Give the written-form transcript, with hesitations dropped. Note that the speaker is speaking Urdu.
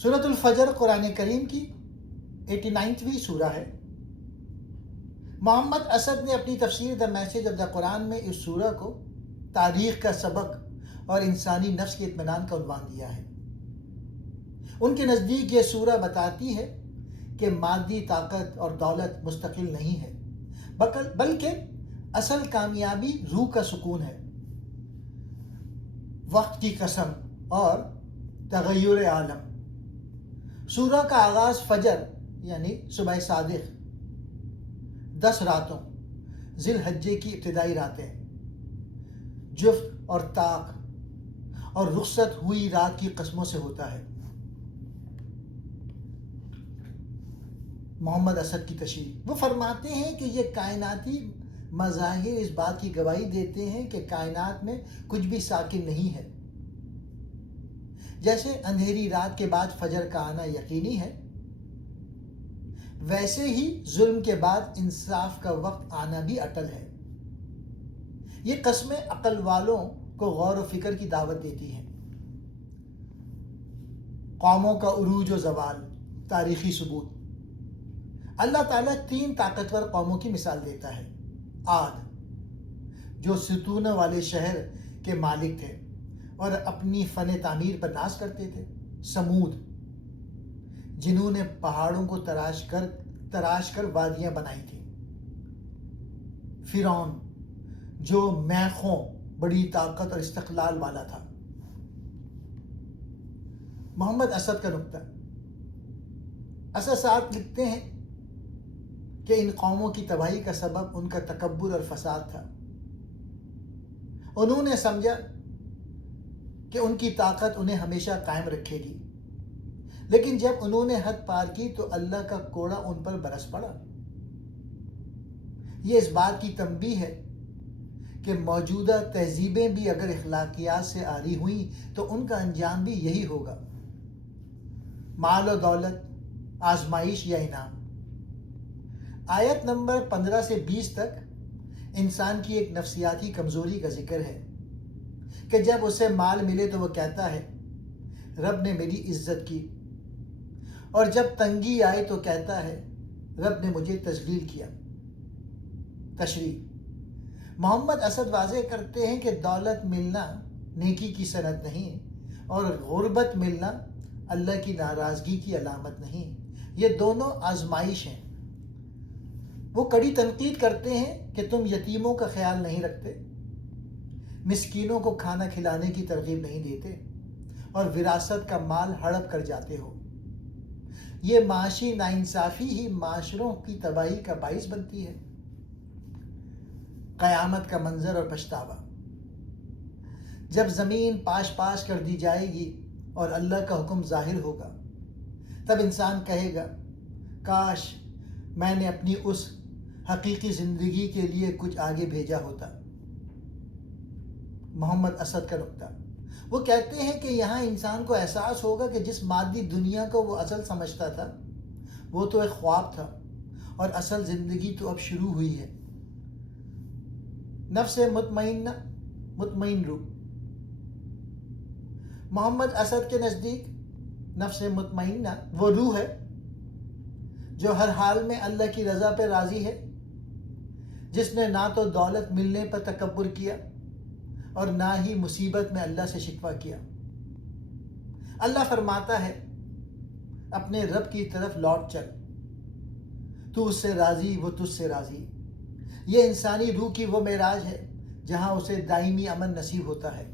سورۃ الفجر قرآن کریم کی 89ویں سورہ ہے۔ محمد اسد نے اپنی تفسیر دا میسج آف دا قرآن میں اس سورہ کو تاریخ کا سبق اور انسانی نفس کے اطمینان کا عنوان دیا ہے۔ ان کے نزدیک یہ سورہ بتاتی ہے کہ مادی طاقت اور دولت مستقل نہیں ہے، بلکہ اصل کامیابی روح کا سکون ہے، وقت کی قسم اور تغیر عالم۔ سورہ کا آغاز فجر یعنی صبح صادق 10 راتوں ذی الحجہ کی ابتدائی راتیں، جفت اور طاق اور رخصت ہوئی رات کی قسموں سے ہوتا ہے۔ محمد اسد کی تشریح، وہ فرماتے ہیں کہ یہ کائناتی مظاہر اس بات کی گواہی دیتے ہیں کہ کائنات میں کچھ بھی ساکن نہیں ہے۔ جیسے اندھیری رات کے بعد فجر کا آنا یقینی ہے، ویسے ہی ظلم کے بعد انصاف کا وقت آنا بھی اٹل ہے۔ یہ قسمیں عقل والوں کو غور و فکر کی دعوت دیتی ہیں۔ قوموں کا عروج و زوال، تاریخی ثبوت۔ اللہ تعالیٰ 3 طاقتور قوموں کی مثال دیتا ہے۔ عاد، جو ستونوں والے شہر کے مالک تھے اور اپنی فن تعمیر پر ناز کرتے تھے۔ سمود، جنہوں نے پہاڑوں کو تراش کر وادیاں بنائی تھیں۔ فرعون، جو میخوں بڑی طاقت اور استقلال والا تھا۔ محمد اسد کا نکتہ، اسد صاحب لکھتے ہیں کہ ان قوموں کی تباہی کا سبب ان کا تکبر اور فساد تھا۔ انہوں نے سمجھا کہ ان کی طاقت انہیں ہمیشہ قائم رکھے گی، لیکن جب انہوں نے حد پار کی تو اللہ کا کوڑا ان پر برس پڑا۔ یہ اس بات کی تنبیہ ہے کہ موجودہ تہذیبیں بھی اگر اخلاقیات سے عاری ہوئیں تو ان کا انجام بھی یہی ہوگا، مال و دولت، آزمائش یا انعام۔ آیت نمبر 15 سے 20 تک انسان کی ایک نفسیاتی کمزوری کا ذکر ہے کہ جب اسے مال ملے تو وہ کہتا ہے رب نے میری عزت کی، اور جب تنگی آئے تو کہتا ہے رب نے مجھے تذلیل کیا۔ تشریح، محمد اسد واضح کرتے ہیں کہ دولت ملنا نیکی کی صنعت نہیں اور غربت ملنا اللہ کی ناراضگی کی علامت نہیں، یہ دونوں آزمائش ہیں۔ وہ کڑی تنقید کرتے ہیں کہ تم یتیموں کا خیال نہیں رکھتے، مسکینوں کو کھانا کھلانے کی ترغیب نہیں دیتے اور وراثت کا مال ہڑپ کر جاتے ہو۔ یہ معاشی ناانصافی ہی معاشروں کی تباہی کا باعث بنتی ہے۔ قیامت کا منظر اور پچھتاوا، جب زمین پاش پاش کر دی جائے گی اور اللہ کا حکم ظاہر ہوگا، تب انسان کہے گا کاش میں نے اپنی اس حقیقی زندگی کے لیے کچھ آگے بھیجا ہوتا۔ محمد اسد کا نکتہ، وہ کہتے ہیں کہ یہاں انسان کو احساس ہوگا کہ جس مادی دنیا کو وہ اصل سمجھتا تھا وہ تو ایک خواب تھا اور اصل زندگی تو اب شروع ہوئی ہے۔ نفس مطمئنہ، مطمئن روح۔ محمد اسد کے نزدیک نفس مطمئنہ وہ روح ہے جو ہر حال میں اللہ کی رضا پہ راضی ہے، جس نے نہ تو دولت ملنے پر تکبر کیا اور نہ ہی مصیبت میں اللہ سے شکوہ کیا۔ اللہ فرماتا ہے اپنے رب کی طرف لوٹ چل، تو اس سے راضی وہ تجھ سے راضی۔ یہ انسانی روح کی وہ معراج ہے جہاں اسے دائمی امن نصیب ہوتا ہے۔